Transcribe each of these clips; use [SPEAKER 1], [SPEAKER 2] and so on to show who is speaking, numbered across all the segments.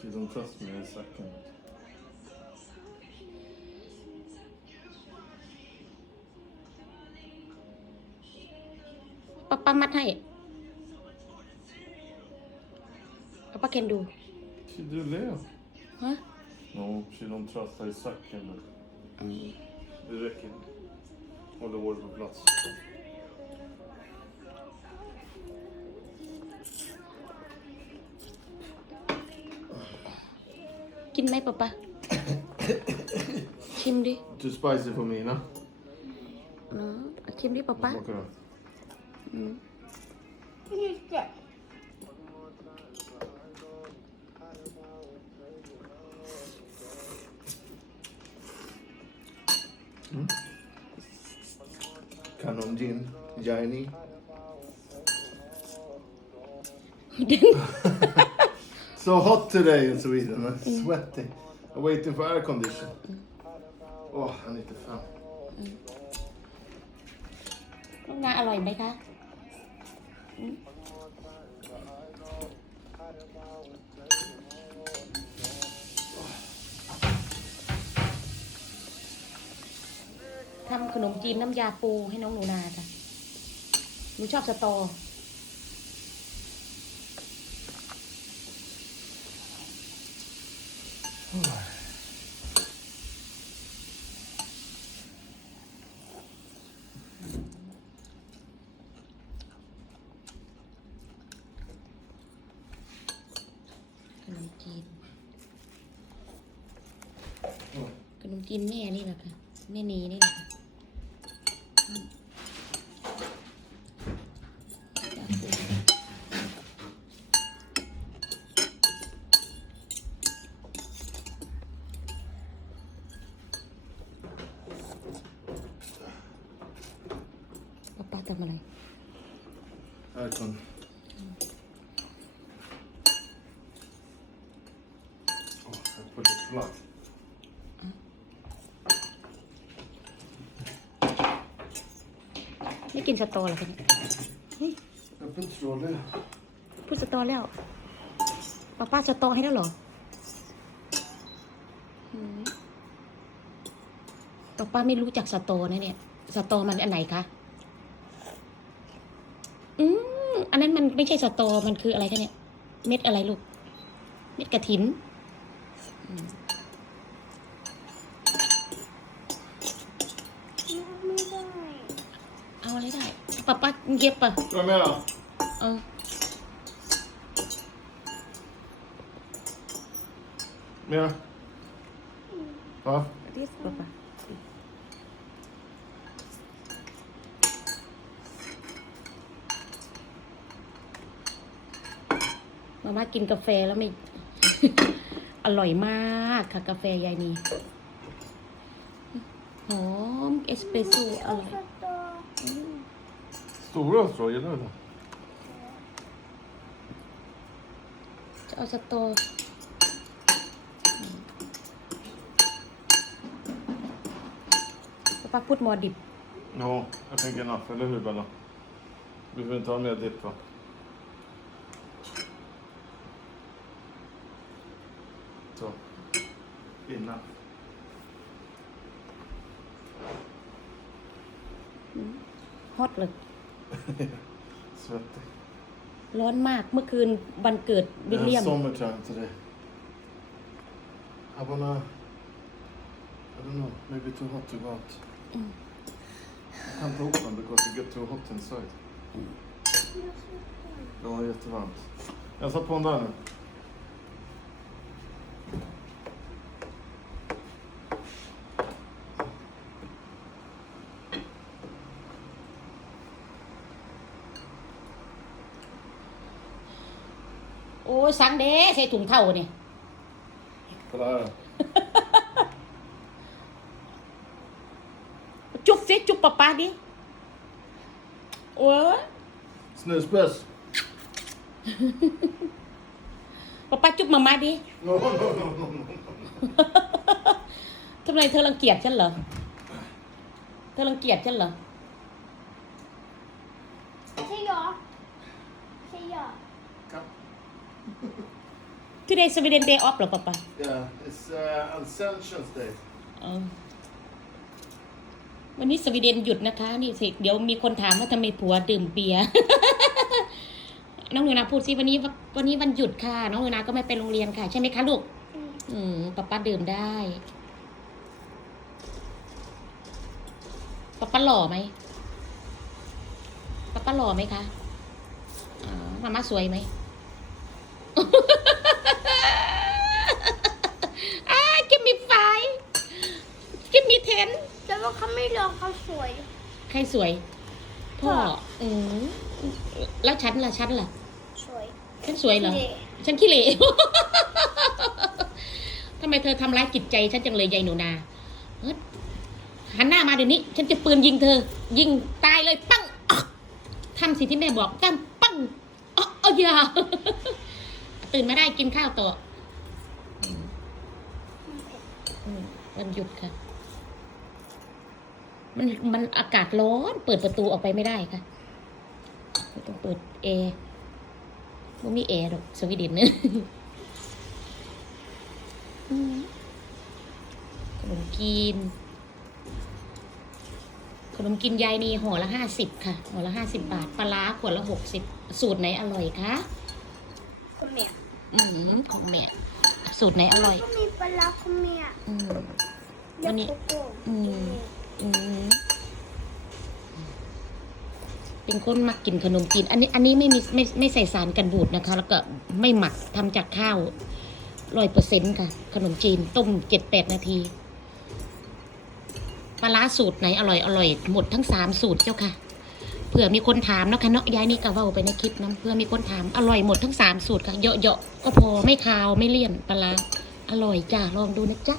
[SPEAKER 1] She don't trust me a second.
[SPEAKER 2] ป้าป้ามัดให้ป้าป้าเคนดู
[SPEAKER 1] She do Leo.
[SPEAKER 2] ฮะ
[SPEAKER 1] No, she don't trust her a second. Det räcker inte. Håller håret på plats.
[SPEAKER 2] กินไหมป้าป้าชิมดิ
[SPEAKER 1] Too spicy for me, no?
[SPEAKER 2] เนาะชิมดิป้าป้า
[SPEAKER 1] Smakar det? ขนมจีนใหญ่นี่ so hot today in Sweden. I'm sweating. I'm waiting for air condition. Oh, I need to fan.
[SPEAKER 2] ลูกนาอร่อยไหมคะอืมทำขนมจีนน้ำยาปูให้น้องหนูนาจ้ะหนูชอบสตอ ขนมจีนขนมจีนแม่นี่แหละค่ะแม่นีนี่แหละค่ะอืมจ้ะป้าป้า ทำอะไร
[SPEAKER 1] Aircon. Oh, I put it flat.
[SPEAKER 2] ไม่กินสตอเหรอคะเนี่ย
[SPEAKER 1] Jag put stråle.
[SPEAKER 2] พูดสตอแล้วป้าป้าสตอให้แล้วเหรอหืมป้าป้าไม่รู้จักสตอนะเนี่ย สตอมันอันไหนคะ อืม อันนั้นมันไม่ใช่สตอ มันคืออะไรคะเนี่ย เม็ดอะไรลูก เม็ดกระถินอืมเอาอะไรได้ป้าป้าเย็บป่ะ
[SPEAKER 1] Ska du med då?
[SPEAKER 2] เออ
[SPEAKER 1] Mera? Ja.
[SPEAKER 2] ที่ป้าป้า มาม่ากินกาแฟแล้วไม่ อร่อยมากค่ะกาแฟยายนีหอมเอสเปรสโซ่อร่อย
[SPEAKER 1] Stora strå, gillar du det?
[SPEAKER 2] จะเอาสตอป้าป้าพูดมอดิบ
[SPEAKER 1] Ja, jag tänker naff, eller hur Bella? Vi får inte ha mer dipp va? Så. Innan.
[SPEAKER 2] ฮอตเลย
[SPEAKER 1] Svettig.
[SPEAKER 2] ร้อนมากเมื่อคืนวันเกิดวิลเลียม
[SPEAKER 1] Jag har summertime today. I wanna... I don't know, maybe too hot to go out. I can't open because it get too hot inside. Det var jättevarmt. Jag satt på den där nu.
[SPEAKER 2] สังเด้ใส่ถุงเท่าเนี่ยจุ๊บสิจุ๊บป๊าป๊าดิโอ้ย
[SPEAKER 1] Snusböss.
[SPEAKER 2] ป๊าป๊าจุ๊บมาม่าดิ
[SPEAKER 1] No, no, no, no, no.
[SPEAKER 2] ทำไมเธอรังเกียจฉันเหรอ เธอรังเกียจฉันเหรอ
[SPEAKER 3] Säg ja. Säg ja.
[SPEAKER 2] today Sweden day off เหรอปะปะ
[SPEAKER 1] Yeah, it's uh, Ascensions Day.
[SPEAKER 2] เออวันนี้สวีเดนหยุดนะคะ นี่สิเดี๋ยวมีคนถามว่าทำไมผัวดื่มเบียร์ น้องหนูนาพูดสิวันนี้ววันนี้วันหยุดค่ะ น้องหนูนาก็ไม่ไปโรงเรียนค่ะ ใช่ไหมคะลูก อืมป๊าป๊าดื่มได้ป๊าป๊าหล่อไหมป๊าป๊าหล่อไหมคะอ๋อมาม่าสวยไหม อ่า give me five give me ten
[SPEAKER 3] แต่ว่าเขาไม่ลองเขาสวย
[SPEAKER 2] ใครสวย พ่ออืมแล้วฉันล่ะฉันล่ะ
[SPEAKER 3] สวย
[SPEAKER 2] ฉันสวยเหรอ
[SPEAKER 3] เด็ก
[SPEAKER 2] ฉันขี้เหร่ ทำไมเธอทำร้ายจิตใจฉันจังเลยยายหนูนาเฮ้ยหันหน้ามาเดี๋ยวนี้ ฉันจะปืนยิงเธอ ยิงตายเลยปังอ๊ะทำสิ่งที่แม่บอกตั้มปังอ๋ออ๋ออย่า ตื่นมาได้กินข้าวต่ออืมอืมวันหยุดค่ะ มันมันอากาศร้อน เปิดประตูออกไปไม่ได้ค่ะต้องเปิดแอร์มันมีแอร์หรอกสวีเดนเนี่ยอืมขนมกินขนมกินยายนี่ห่อละห้าสิบค่ะห่อละห้าสิบบาทปลาร้าขวดละหกสิบสูตรไหนอร่อยคะ
[SPEAKER 3] คุณแม่
[SPEAKER 2] อืมของแม่สูตรไหนอร่อย
[SPEAKER 3] ก็มีปลาร้าคุณแม่
[SPEAKER 2] อืม
[SPEAKER 3] เรีย
[SPEAKER 2] วัน
[SPEAKER 3] ก
[SPEAKER 2] นี้
[SPEAKER 3] โกโก้
[SPEAKER 2] อืม อืม เป็นคนมักกินขนมจีน อันนี้อันนี้ไม่มีไม่ไม่ใส่สารกันบูดนะคะ แล้วก็ไม่หมักทำจากข้าวร้อยเปอร์เซ็นต์ค่ะ ขนมจีนต้มเจ็ดแปดนาทีปลาร้าสูตรไหนอร่อยอร่อยหมดทั้งสามสูตรเจ้าค่ะเผื่อมีคนถามนะคะเนาะยายนี่ก็เว่าไปในคลิปนะเผื่อมีคนถามอร่อยหมดทั้งสามสูตรค่ะเยอะๆก็พอไม่คาวไม่เลี่ยนปลาร้าอร่อยจ้าลองดูนะจ๊ะ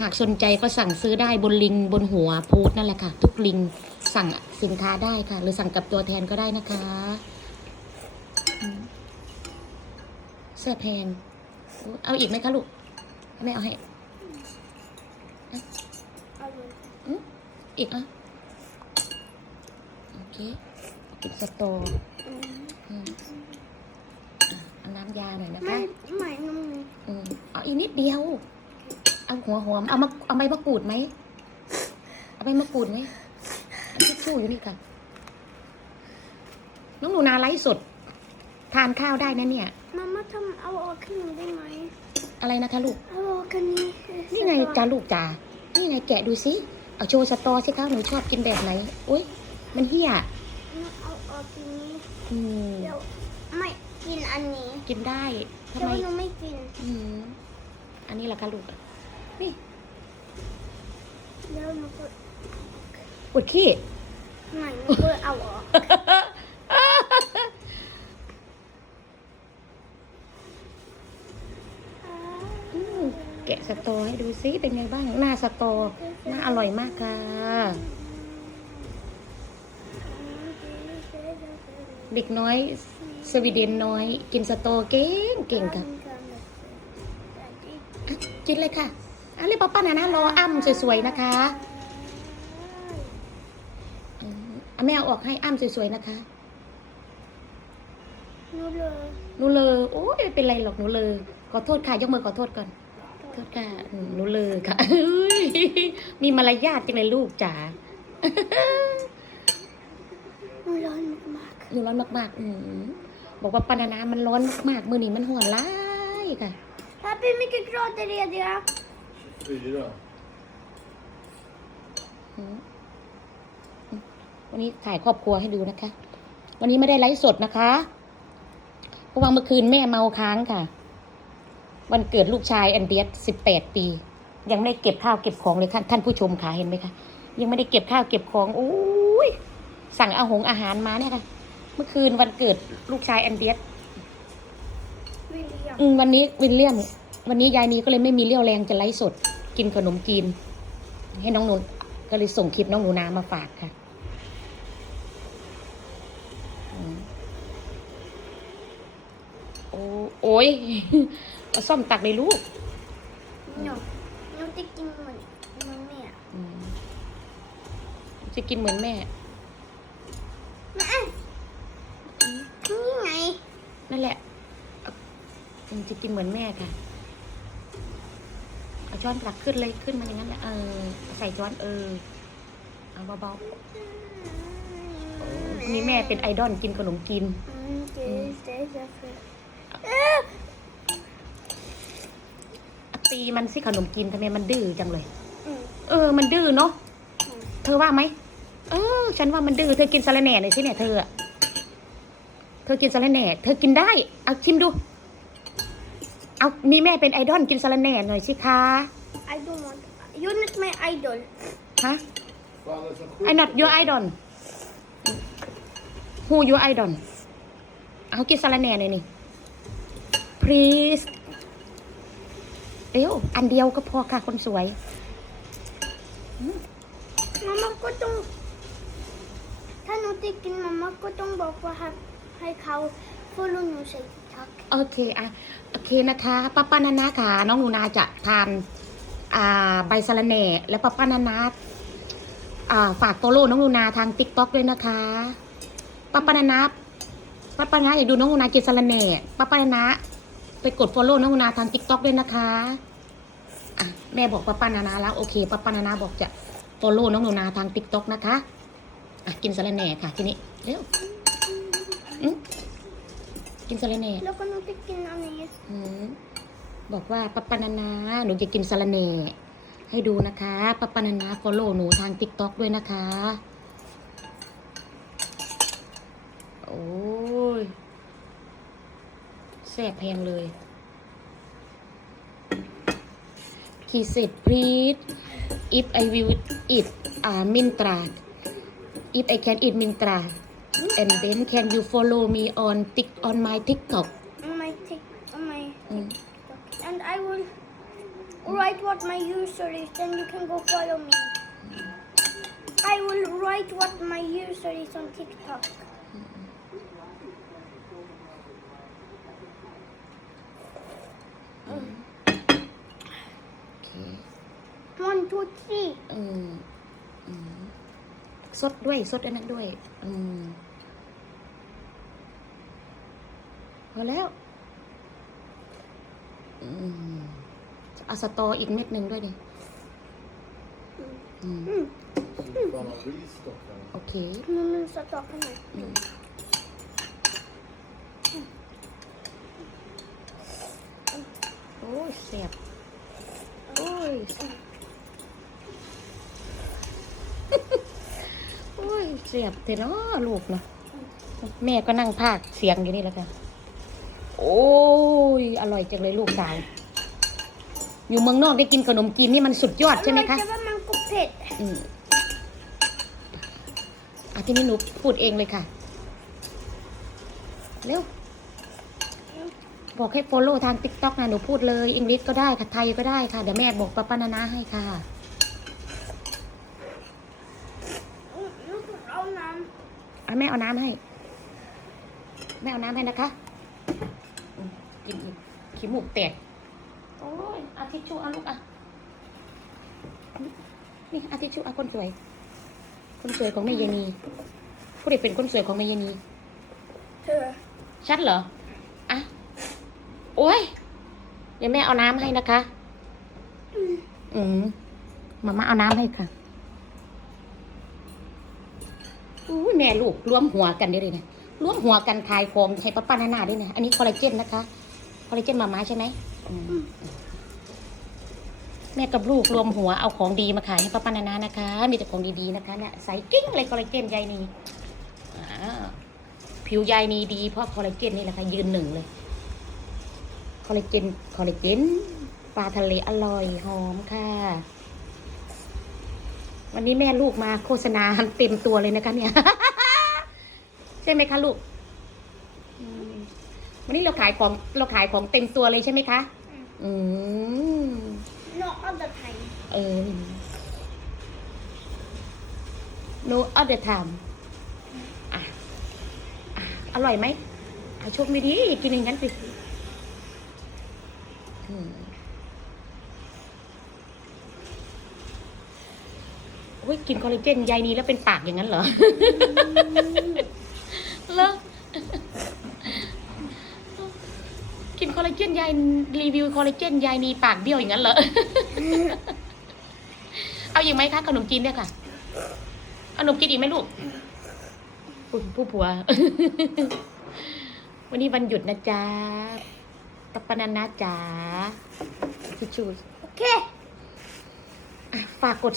[SPEAKER 2] หากสนใจก็สั่งซื้อได้บนลิงบนหัวพูดนั่นแหละค่ะ ทุกลิง สั่งสินค้าได้ค่ะ หรือสั่งกับตัวแทนก็ได้นะคะอืมเสื้อแพงเอาอีกไหมคะลูกแม่เอาให้
[SPEAKER 3] เอาเลย
[SPEAKER 2] อีกอะโอเคอีกสตอ
[SPEAKER 3] อืม
[SPEAKER 2] อืมอะเอาน้ำยาหน่อยนะ
[SPEAKER 3] ไม่
[SPEAKER 2] คะ
[SPEAKER 3] ไม่น้องมี
[SPEAKER 2] อืมเอาอีกนิดเดียว เอาหัวหอม เอามาเอาใบมะกรูดไหม เอาใบมะกรูดไหมเอาทิ ชชู่อยู่นี่ค่ะน้องหนูนาไลฟ์สด ทานข้าวได้นะเนี่ย
[SPEAKER 3] มาม่าทำเอาออกขึ้นมาได้ไหม
[SPEAKER 2] อะไรนะคะลูก
[SPEAKER 3] เอาออกกันนี้
[SPEAKER 2] นี่ไงจ้าลูกจ๋านี่ไงแกะดูสิเอาโชว์สตอสิคะหนูชอบกินแบบไหนอุ้ยมันเหี้ย
[SPEAKER 3] เอาออกทีนี้
[SPEAKER 2] อืม
[SPEAKER 3] เดี๋ยวไม่กินอันนี้
[SPEAKER 2] กินได้ทำ
[SPEAKER 3] เดี๋ย
[SPEAKER 2] ไม
[SPEAKER 3] วหนูไม่กิน
[SPEAKER 2] อืมอันนี้ล่ะคะลูกนี่
[SPEAKER 3] เดี๋ยวหนูก็
[SPEAKER 2] ปวดขี้
[SPEAKER 3] ไม่หนูก็เอาออก
[SPEAKER 2] อืมแกะสตอให้ดูซิเป็นไงบ้างหน้าสตอหน้าอร่อยมากค่ะเด็กน้อยสวีเดนน้อย กินสตอเก่งเก่งค่ะกินเลยค่ะอันนี้ป้าป้านะนะรออ้ำสวยๆนะคะ อืมอะแม่เอาออกให้อ้ำสวยๆนะคะ
[SPEAKER 3] หนูเลย
[SPEAKER 2] หนูเลอโอ้ยไม่เป็นไรหรอกหนูเลอขอโทษค่ะยกมือขอโทษก่อนโทษค่ะอืมหนูเลอค่ะเฮ้ยมีมารยาทจังเลยลูกจ๋า
[SPEAKER 3] หนูร้อนมาก
[SPEAKER 2] หนูร้อนมากๆอืมบอกว่าปานานามันร้อนมากๆมือนี้มันห่อนร้ายค่ะ
[SPEAKER 3] ๆ Pappa, hur mycket grader är det?
[SPEAKER 1] 24.
[SPEAKER 2] อืมอืม วันนี้ถ่ายครอบครัวให้ดูนะคะ วันนี้ไม่ได้ไลฟ์สดนะคะเพราะว่าเมื่อคืนแม่เมาค้างค่ะ วันเกิดลูกชายอันเดียสสิบแปดปี ยังไม่ได้เก็บข้าวเก็บของเลยค่ะท่านผู้ชมค่ะเห็นไหมคะยังไม่ได้เก็บข้าวเก็บของโอ้ยสั่งอาหงอาหารมาเนี่ยค่ะ เมื่อคืนวันเกิดลูกชายอันเดียส
[SPEAKER 3] William.
[SPEAKER 2] อืมวันนี้วิลเลียมวันนี้ยายนีก็เลยไม่มีเรี่ยวแรงจะไลฟ์สด กินขนมจีน ให้น้องหนูก็เลยส่งคลิปน้องหนูนามาฝากค่ะ โอ้โอ้ยเอาซ่อมตักเลยลูก
[SPEAKER 3] No. Nu tycker man man mer.
[SPEAKER 2] อืมจะกินเหมือนแม่
[SPEAKER 3] Nej. Ni nej.
[SPEAKER 2] นั่นแหละอืมจะกินเหมือนแม่ค่ะ เอาช้อนตักขึ้นเลยขึ้นมาอย่างนั้นแหละเออใส่ช้อนเออ เอาเบาๆโอ้นี่แม่เป็นไอดอลกินขนมกิน
[SPEAKER 3] Mm, this, this, this.
[SPEAKER 2] ตีมันสิขนมกินทำไมมันดื้อจังเลย
[SPEAKER 3] Mm.
[SPEAKER 2] เออ มันดื้อเนาะ
[SPEAKER 3] อืม
[SPEAKER 2] เธอว่าไหม เออ ฉันว่ามันดื้อ เธอกินสาระแหน่หน่อยสิเนี่ยเธออะเธอกินสาระแหน่ เธอกินได้ เอาชิมดู เอานี่แม่เป็นไอดอลกินสาระแหน่หน่อยสิคะ
[SPEAKER 3] I don't want. You're not my idol.
[SPEAKER 2] ฮะ
[SPEAKER 1] Fan, det är så sjukt.
[SPEAKER 2] I not your idol Who your idol เอากินสาระแหน่หน่อยนี่ please เอ้วอันเดียวก็พอค่ะคนสวย
[SPEAKER 3] Mamma ko tong ถ้าหนูติดกินมาม่าก็ต้องบอกว่าให้ให้เขา follow หนูใส่ TikTok
[SPEAKER 2] โอเคอะโอเคนะคะป้าป้านานาค่ะ น้องหนูนาจะทานอ่าใบสะระแหน่และป้าป้านานาอ่าฝากโตโร่น้องหนูนาทางติ๊กต็อกด้วยนะคะป้าป้านานาป้าป้านาอยากดูน้องหนูนากินสะระแหน่ป้าป้านานา ไปกดฟอลโล่น้องหนูนาทางติ๊กต็อกด้วยนะคะอะแม่บอกป้าป้านานาแล้วโอเคป้าป้านานาบอกจะฟอลโล่น้องหนูนาทางติ๊กต็อกนะคะอะกินสะระแหน่ค่ะทีนี้เร็วอืมกินสะระแหน่
[SPEAKER 3] แล้วก็หนูติดกินอันนี้
[SPEAKER 2] อืมบอกว่าปะปานานาหนูจะกินสาระเน่ให้ดูนะคะปะปานานาฟอลโล่หนูทางติ๊กต็อกด้วยนะคะโอ้ย แซ่บแพงเลย He said please if I will eat uh, mintra if I can eat mintra and then can you follow me on tik on my TikTok
[SPEAKER 3] on my tick on my
[SPEAKER 2] อืม
[SPEAKER 3] TikTok and I will write what my user is then you can go follow me I will write what my user is on TikTok
[SPEAKER 2] โอเค
[SPEAKER 3] one two three
[SPEAKER 2] อืมอืมสดด้วยสดอันนั้นด้วย อืมพอแล้วอืมเอาสตออีกเม็ดหนึ่งด้วยดิอืม
[SPEAKER 3] mm.
[SPEAKER 1] Så fan har risstock här.
[SPEAKER 2] โอเค
[SPEAKER 3] nu nu så tar jag mig
[SPEAKER 2] อืมโอ้ยเสียบโอ้ยโอ้ยเสียบเถอะเนาะลูกเนาะแม่ก็นั่งพากย์เสียงอยู่นี่แล้วกันโอ้ย อร่อยจังเลยลูกสาว อยู่เมืองนอกได้กินขนมจีนนี่มันสุดยอดใช่ไหมคะ
[SPEAKER 3] แต่ว่ามันก็เผ็ด
[SPEAKER 2] อืมอะทีนี้หนูพูดเองเลยค่ะ เร็ว บอกให้ follow ทาง TikTok นะหนูพูดเลยอังกฤษก็ได้ค่ะไทยก็ได้ค่ะ เดี๋ยวแม่บอกป้าป้านานาให้ค่ะ
[SPEAKER 3] ลูกเอาน้
[SPEAKER 2] อะ แม่เอาน้ำให้ แม่เอาน้ำให้นะคะอืมกินอีกขี้มูกแตก โอ้ยอาทิชชู่เอาลูกอะ นี่อาทิชชู่เอาคนสวย คนสวยของแม่เยนีผู้ใดเป็นคนสวยของแม่เยนีำ
[SPEAKER 3] เธอ
[SPEAKER 2] ชัดเหรอ อะ โอ้ย เดี๋ยวแม่เอาน้ำให้นะคะ อืมมาม่าเอาน้ำให้ค่ะ อุ้แม่ลูกรวมหัวกันได้เลยนะรวมหัวกันขายของให้ป้าป้านานาด้วยนะอันนี้คอลลาเจนนะคะคอลลาเจนมาม่าใช่ไหมอืมแม่กับลูกรวมหัวเอาของดีมาขายให้ป้าป้านานานะคะ มีแต่ของดีๆนะคะเนี่ยใส่กิ้งเลยคอลลาเจนใยนี้อ่าผิวใยนี้ดีเพราะคอลลาเจนนี่แหละค่ะยืนหนึ่งเลยคอลลาเจนคอลลาเจนปลาทะเลอร่อยหอมค่ะ วันนี้แม่ลูกมาโฆษณาเต็มตัวเลยนะคะ เนี่ย ใช่ไหมคะลูกอืมวันนี้เราขายของเราขายของเต็มตัวเลยใช่ไหมคะ อืม
[SPEAKER 3] no other time
[SPEAKER 2] เออ no other time อะอะอร่อยไหมอะโชคไม่ดีอย่ากินอย่างนั้นสิอืม โอ้ยกินคอลลาเจนใยนี้แล้วเป็นปากอย่างนั้นเหรอเหรอกินคอลลลาเจนยายรีวิวคอลลาเจนยายนีปากเบี้ยวอย่างนั้นเหรอ เอาอีกไหมคะขนมจีนเนี่ยค่ะเอาขนมจีนอีกไหมลูกผู้ผู้ผัว วันนี้วันหยุดนะจ๊ะปัปปานานะจ๊ะทิชชู
[SPEAKER 3] Okay.
[SPEAKER 2] อะฝากกด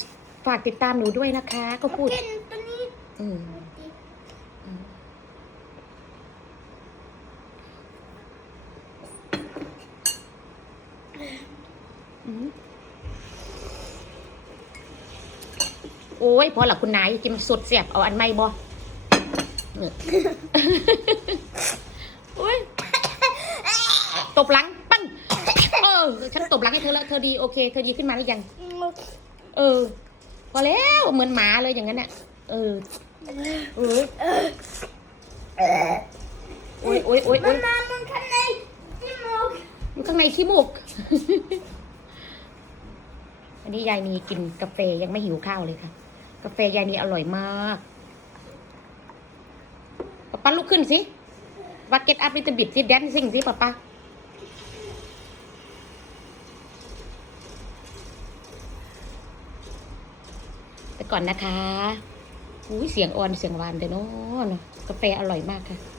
[SPEAKER 2] ฝากติดตามหนูด้วยนะคะ ก็พูด
[SPEAKER 3] Okay, Anthony.
[SPEAKER 2] อืมอืมโอ้ยพอหลักคุณนายกินสดเสียบเอาอันไม่บ่เนี่ยโอ้ยตบหลังปั้งเออฉันตบหลังให้เธอแล้วเธอดีโอเค เธอดีขึ้นมาหรือยัง เออ อแล้วเหมือนหมาเลยอย่างนั้นน่ะเออเออโอ้ยโอ้ยโอ้ยโอ้ย
[SPEAKER 3] Mamma, man kan nej. Timok.
[SPEAKER 2] อยู่ข้างในขี้มูกอันนี้ยายนีกินกาแฟยังไม่หิวข้าวเลยค่ะ กาแฟยายนีอร่อยมากป๊าป๊าลุกขึ้นสิวักเก็ตอัพลิตบิดสิแดนซิ่งสิป๊าป๊า ก่อนนะคะอุ้ยเสียงอ่อนเสียงหวานเด้อเนาะกาแฟอร่อยมากค่ะ